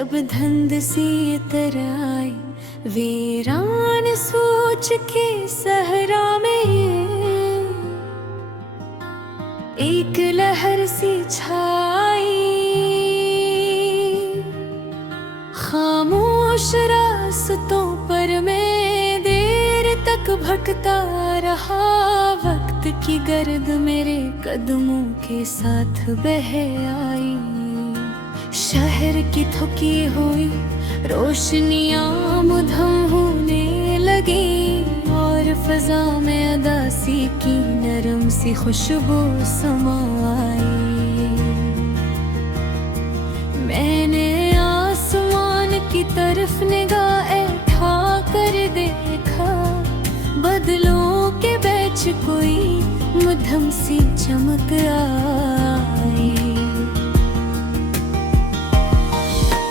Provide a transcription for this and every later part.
जब धुंध सी तरह आई वीरान सोच के सहरा में एक लहर सी छाई। खामोश रास्तों पर मैं देर तक भटकता रहा। वक्त की गर्द मेरे कदमों के साथ बह आई। शहर की थकी हुई रोशनियां मुधम होने लगी और फजा में अदासी की नरम सी खुशबू समाई। मैंने आसमान की तरफ निगाह उठा कर देखा। बदलों के बीच कोई मध्यम सी चमक आई।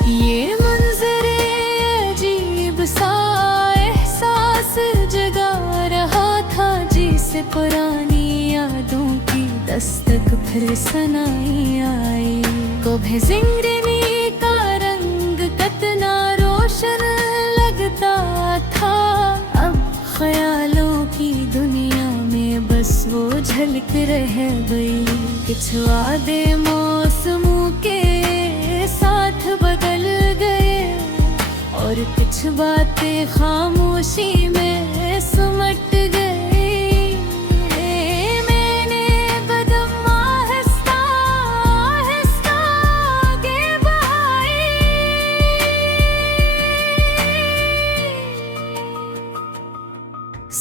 ये मंजरे अजीब सा एहसास जगा रहा था, जिसे पुरानी यादों की दस्तक फिर सनाई आई। कभी जिंदगी का रंग कितना रोशन लगता था, अब ख्यालों की दुनिया में बस वो झलक रह गई। कुछ वादे मौसमों के साथ बदल गए और कुछ बातें खामोशी में सिमट गई। मैंने कदम आहिस्ता आहिस्ता आगे बढ़ाए।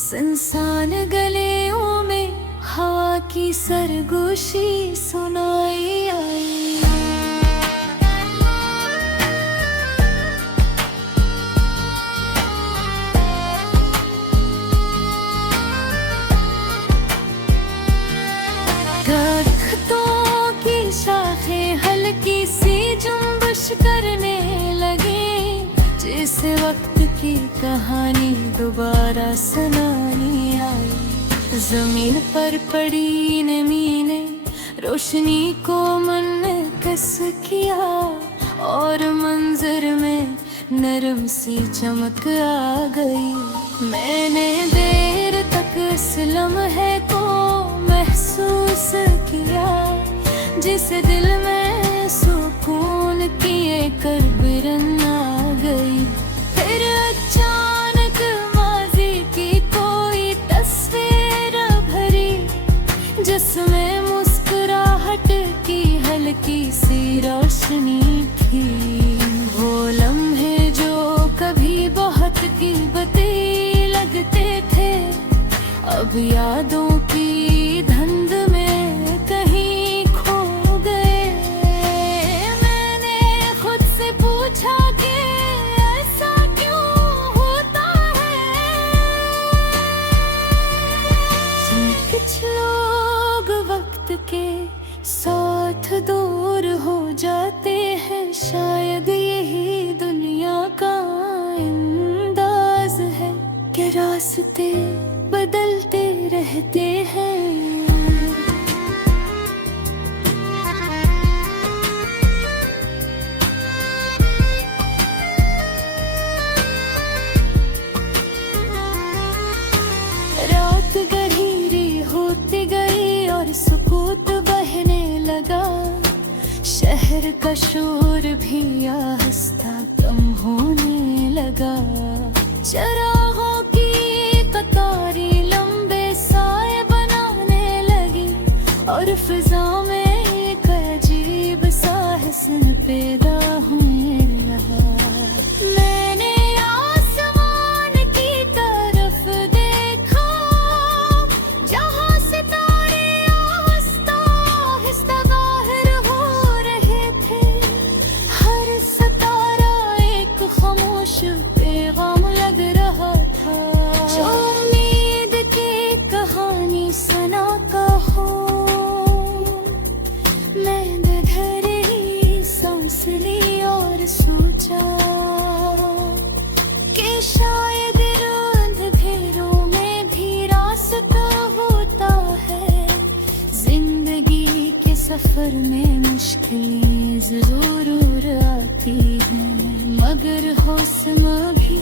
सुनसान गलियों में हवा की सरगोशी सुनाई आई। दरख्तों की शाखें हल्की सी जुम्बश करने लगी, जिसे वक्त की कहानी दोबारा सुनानी आई। जमीन पर पड़ी नमी ने रोशनी को मनकस किया और मंजर में नरम सी चमक आ गई। मैंने देर तक इस लम्हे को महसूस किया, जिसे दिल में सुकून किए कर बिरन आ गई। फिर अचानक माजी की कोई तस्वीर भरी, जिसमें मुस्कुराहट की हल्की सी रोशनी थी। वो लम्हे जो कभी बहुत कीमती लगते थे, अब यादों की धुंध में कहीं खो गए। मैंने खुद से पूछा कि ऐसा क्यों होता है। कुछ लोग वक्त के साथ दूर हो जाते हैं, शायद यही दुनिया का अंदाज है कि रास्ते बदलते रहते हैं। रात गहरी होती गई और सुकूत बहने लगा। शहर का शोर भी आहिस्ता कम होने लगा। चरागों की कतारी लंबे साए बनाने लगी और फिजा में एक अजीब सा हसन पैदा होने लगा। मैंने आसमान की तरफ देखा, जहां सितारे आहिस्ता आहिस्ता बाहर हो रहे थे। हर सितारा एक खामोश पैगाम लग रहा था, जो उम्मीद की कहानी सुनाता हो। मैंने गहरी सांस ली और सोचा कि शायद अंधेरों में भी रास्ता होता है। जिंदगी के सफर में मुश्किलें जरूर आती हैं। मगर हौसला भी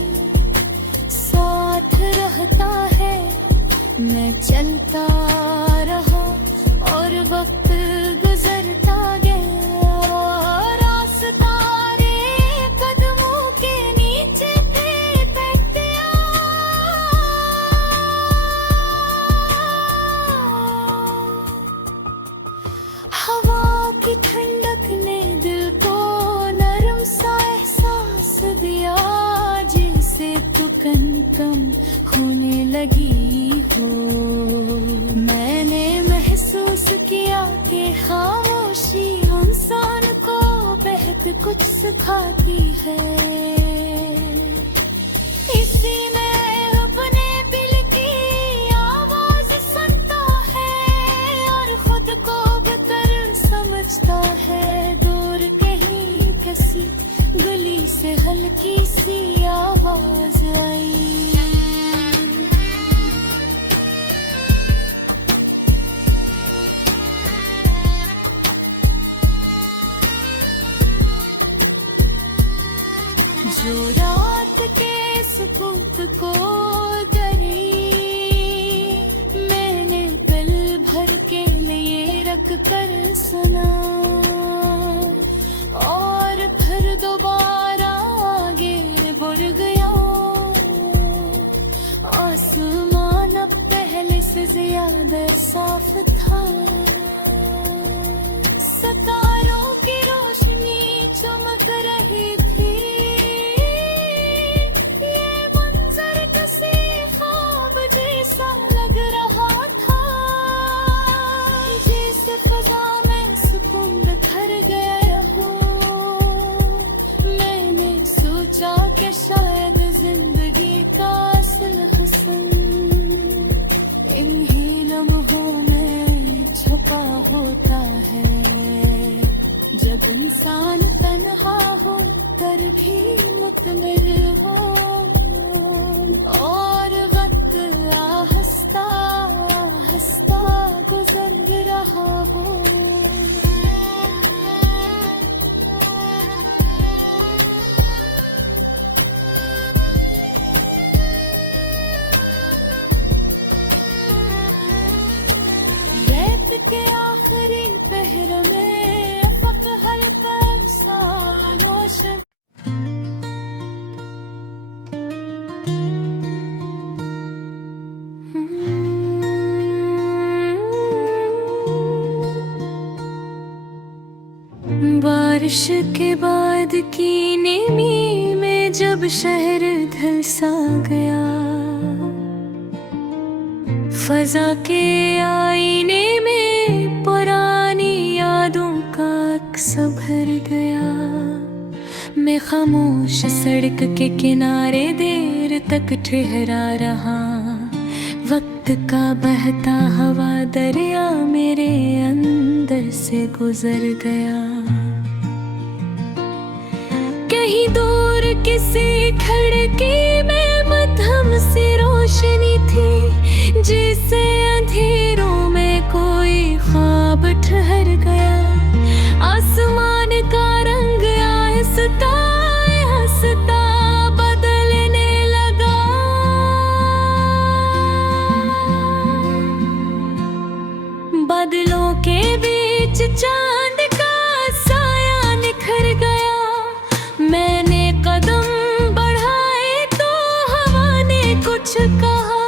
साथ रहता है। मैं चलता रहा और वक्त गुजरता गया, रास्ता रे कदमों के नीचे फेंक दिया। हवा की ठंडक ने दिल को नरम सा एहसास दिया, जैसे तू कम होने लगी हो। मैंने महसूस किया कि खामोशी इंसान को बेहद कुछ सिखाती है। इसी ने अपने दिल की आवाज सुनता है और खुद को बेहतर समझता है। दूर कहीं किसी गली से हल्की सी आवाज आई, जो रात के सुकूत को डरी मैंने पल भर के लिए रख कर सुना, और फिर दोबारा आगे बढ़ गया। आसमान अब पहले से ज्यादा साफ था, सितारों की रोशनी चमक रही थी। ये मंजर किसी ख्वाब जैसा लग रहा था, जैसे फजा में सुकून बिखर गया हो। मैंने सोचा कि शायद जिंदगी का असल हुस्न इन्हीं लम्हों में छुपा होता है। जब इंसान तन्हा हो कर भी मुतमिल हो, और वक्त आहिस्ता आहिस्ता गुजर रहा हो। रेत के आखिरी पहर में अफक हल्का सा रोशन, बारिश के बाद की नेमी में जब शहर ढल सा गया, फजा के आईने में पुरानी यादों का अक्स भर गया। मैं खामोश सड़क के किनारे देर तक ठहरा रहा, वक्त का बहता हवा दरिया मेरे अंदर से गुजर गया। कहीं दूर किसी खिड़की में मध्यम सी रोशनी थी, जिसे अंधेरों में कोई ख्वाब ठहर गया। आसमान का रंग आहिस्ता आहिस्ता बदलने लगा, बादलों के बीच चांद का साया निखर गया। मैंने कदम बढ़ाए तो हवा ने कुछ कहा,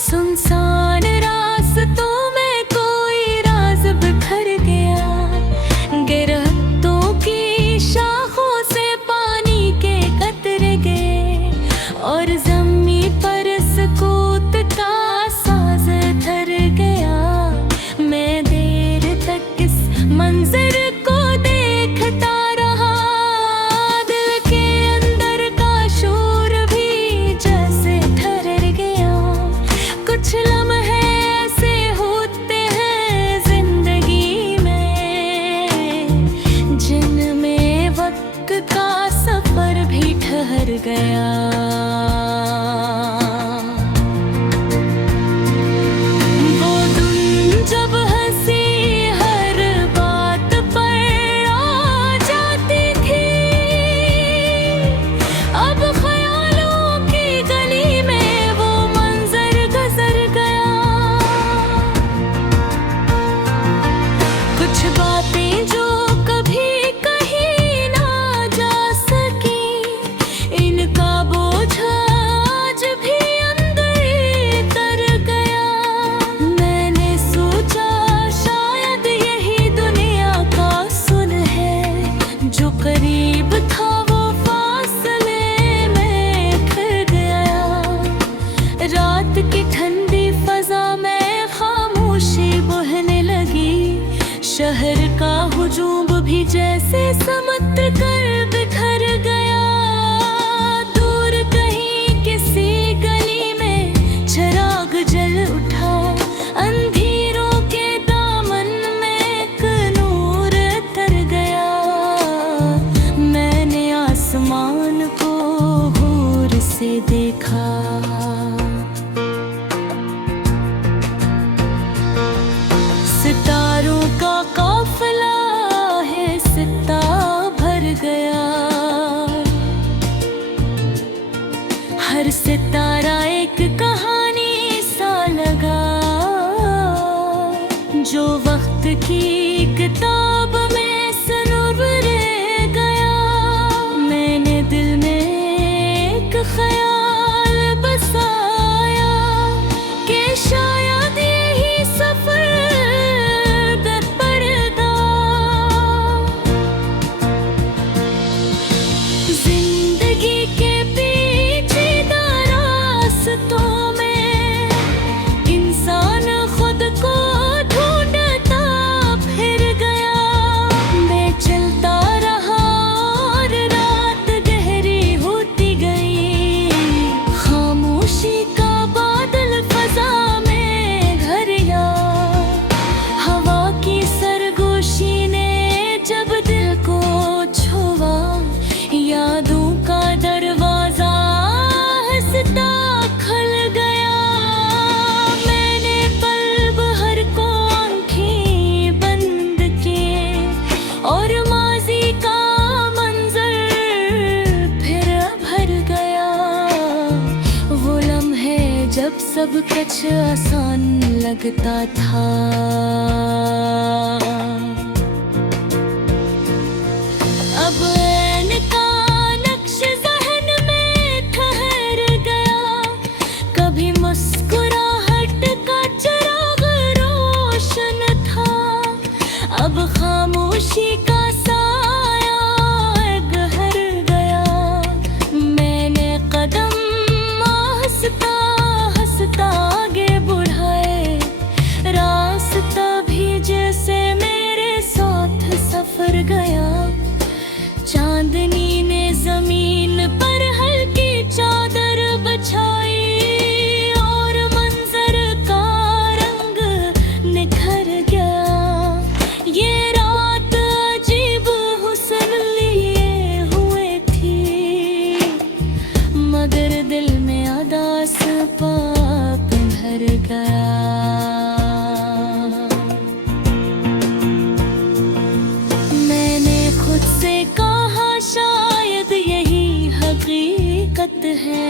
सुनसान रास्तों में कोई राज बिखर गया। गिरहतों की शाखों से पानी के कतरे गए, और ज़मीन पर सुकूत का साज धर गया। मैं देर तक इस मंजर को देखता रहा, दिल के अंदर का शोर भी जैसे ठहर गया। कुछ लम्हे ऐसे होते हैं जिंदगी में, जिनमें वक्त का सफर भी ठहर गया। वो दिन जब हंसी हर बात पर आ जाती थी, से समुद्र कर बिखर गया। दूर कहीं किसी गली में चिराग जल उठा। अंधेरों के दामन में एक नूर तर गया। मैंने आसमान को गौर से देखा। सितारों का काफिला है सिता भर गया। हर सितारा एक कहानी सा लगा। जो वक्त की किताब में सनूर रह गया। मैंने दिल में एक ख्याल बसाया कि शायद यही सफर जब सब कुछ आसान लगता था। अब ऐन का नक्श ज़हन में ठहर गया। कभी मुस्कुराहट का चिराग रोशन था। अब खामोशी का साया गहर गया। मैंने कदम आहिस्ता आगे बढ़ाए। रास्ता भी जैसे मेरे साथ सफर गया। चांदनी ने जमीन पर हल्की चादर बिछाई और मंजर का रंग निखर गया। ये रात अजीब हुस्न लिए हुए थी। मगर दिल में उदास पाप भर गया। मैंने खुद से कहा शायद यही हकीकत है।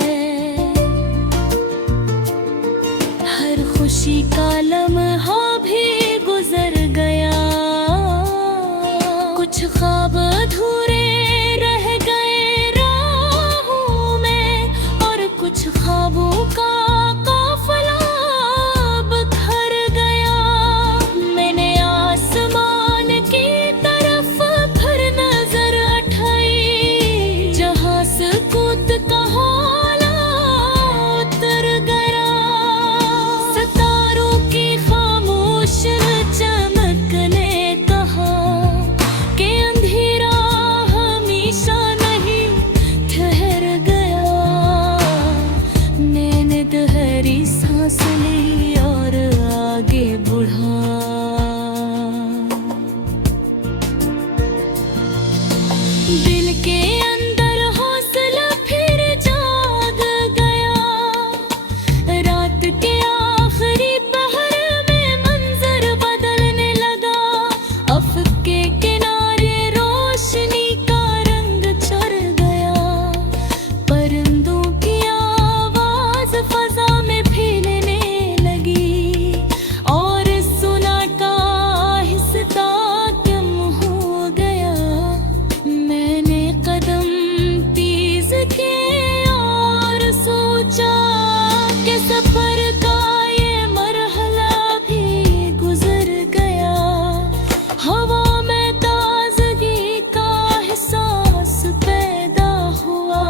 हर खुशी का लम्हा भी गुजर गया। कुछ ख्वाब अधूरे रह गए राहों में और कुछ ख्वाबों का और आगे बढ़ा। दिल के अंदर हौसला फिर जाग गया। रात के आखिरी पहर में मंजर बदलने लगा। अफक के किनारे रोशनी का रंग चढ़ गया। परिंदों की आवाज फजा में सफर का ये मरहला भी गुजर गया। हवा में ताजगी का एहसास पैदा हुआ।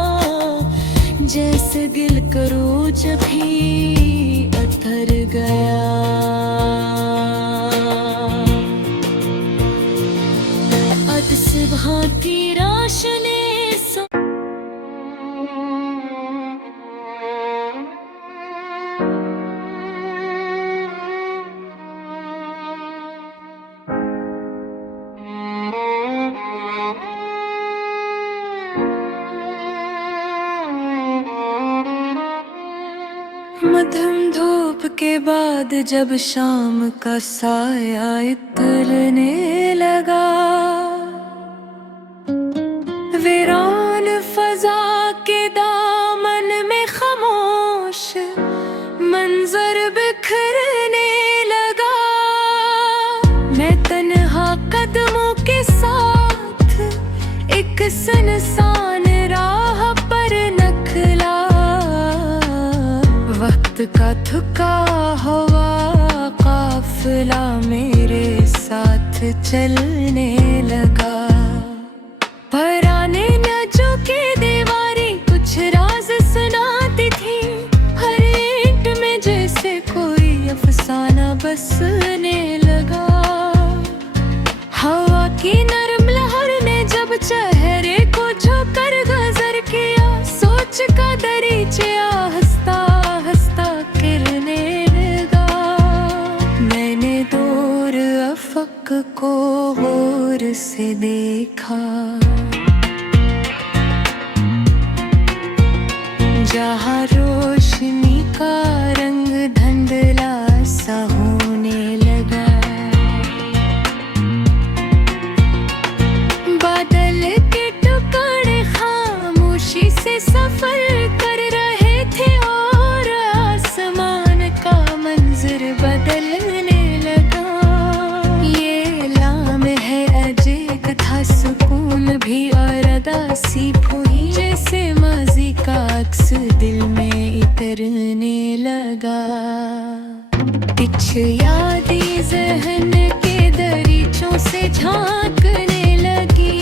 जैसे दिल करोज भी अतर गया। अद से भांति रोशनी मध्यम धूप के बाद जब शाम का साया इतरने लगा, वीरान फजा के दामन में खामोश मंजर बिखरने लगा। मैं तन्हा कदमों के साथ एक सुनसान राह पर निकला, वक्त का थका हुआ काफिला मेरे साथ चलने लगा। पराने नजों की दीवारी कुछ राज सुनाती थी, हर ईंट में जैसे कोई अफसाना बसने लगा। हवा की नरम लहर ने जब चेहरे को झोंकर गुजर किया, सोच का दरीचा हंसता हंसता गिरने लगा। मैंने दूर अफक को गौर से देखा, जहाँ रोशनी का रंग धुंधला सा होने लगा। बादल के टुकड़े खामोशी से सफर कर रहे थे और आसमान का मंजर बदलने लगा। ये लाम्हे अजीब था, सुकून भी और उदासी हुई, जैसे माजी का अक्स दिल में इतरने लगा। कुछ यादें ज़हन के दरीचों से झांकने लगी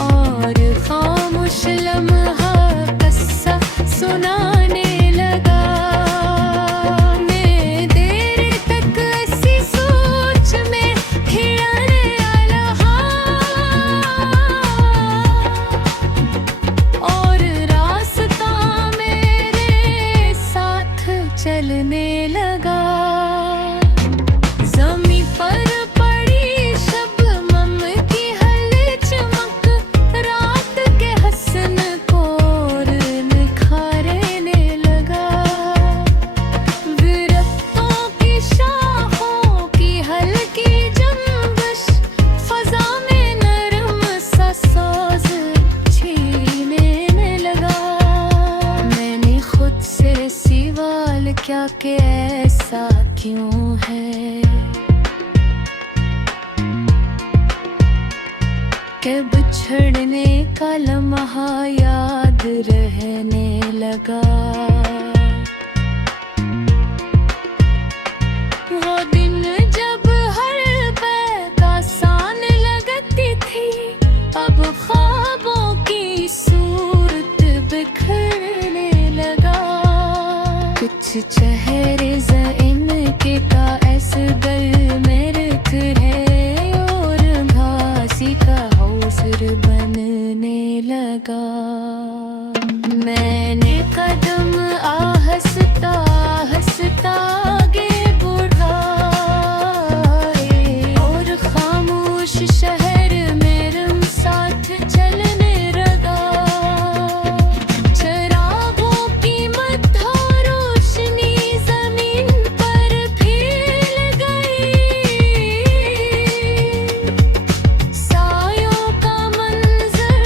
और खामोश लम्हा किस्सा सुनाने लगा। मैं देर तक ऐसी सोच में खिलने लगा और रास्ता मेरे साथ चलने लगा। ज़मीं पर पड़ी शबनम की हल्की चमक रात के हसन को और निखारने लगा। दरख्तों की शाखों की हल्की जंबिश फजा में नरम सा साज छीनने लगा। मैंने खुद से सवाल क्या कि ऐसा क्यों है कि बिछड़ने का लम्हा याद रहने लगा। वो दिन जब हर बैक आसान लगती थी, अब ख्वाबों की सूरत बिखरने लगा। कुछ चेहरे इनके का ऐसे गल में रख है और घासी का हौसर बनने लगा। मैंने कदम आहस्ता हंसता आगे बढ़ाए और खामोश शहर मेरे साथ चलने लगा। चिरागों की मध्य रोशनी जमीन पर फैल गई, सायों का मंजर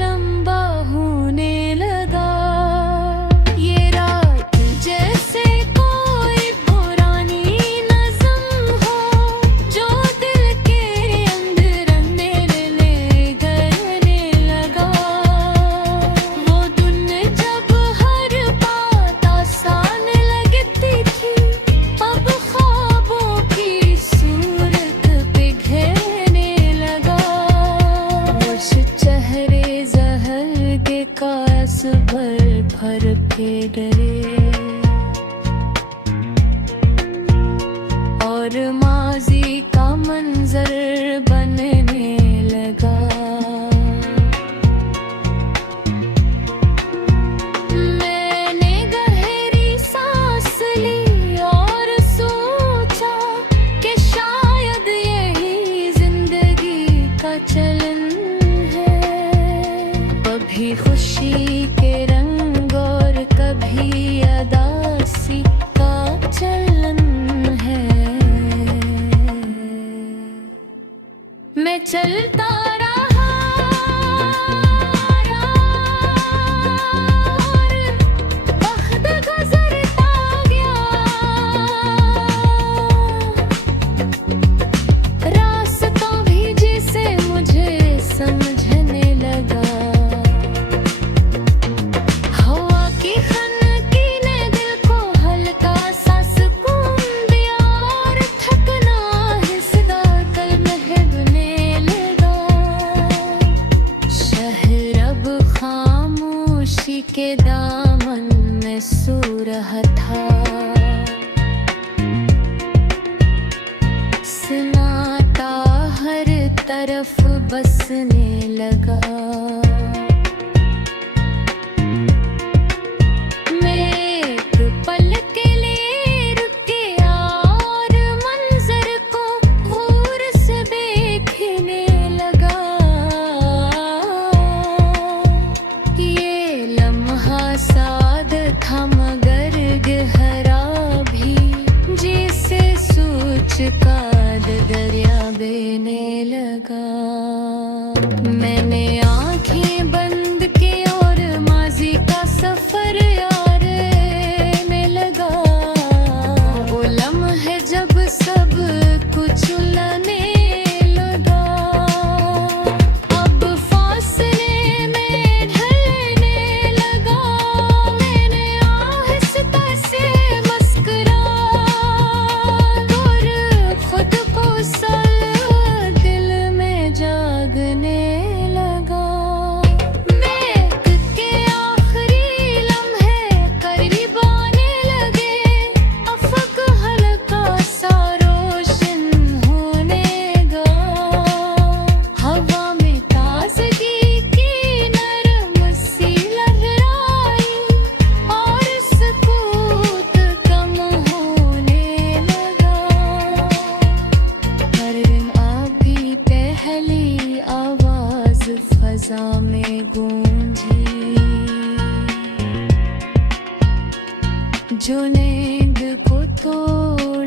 लंबा होने लगा। ये रात जैसे कोई पुरानी नज़म हो, जो दिल के अंदर मेरे ले गलने लगा। वो दिन जब हर बात आसान लगती थी, अब ख्वाबों की सूरत बिखरने लगा। वश चेहरे जहर के कास भर के डरे और माजी का मंजर बनने लगा। कभी खुशी के रंग और कभी अदासी का चलन है। मैं चलता रहा और वक्त गुजरता गया, रास्ता भी जिसे मुझे समझने लगा। हवा की खनकी ने दिल को हल्का सा सुकून दिया और थकना हिस्सा कल महकने लगा। शहर अब खामोशी के दामन में सो रहा था। सन्नाटा हर तरफ बसने लगा। मैं एक पल के लिए रुक गया और मंजर को गौर से देखने लगा। ये लम्हा साद था मगर गहरा भी, जिसे सोच का दरिया बहने लगा। मैंने आंखें बंद की और माजी का सफर यारने लगा। वो लम्हे जब सब कुछ उलने लगा, अब फासले में ढलने लगा। मैंने आहिस्ता से मुस्कुरा और खुद को सल दिल में जागने लगा। महक के आखिरी लम्हे करीब आने लगे, अफक हल्का सा रोशन होने लगा। हवा में ताजगी की नरम सी लहराई और सुकूत कम होने लगा। पर अभी पहली आवाज फजा में गूंजी, जो नींद को तोड़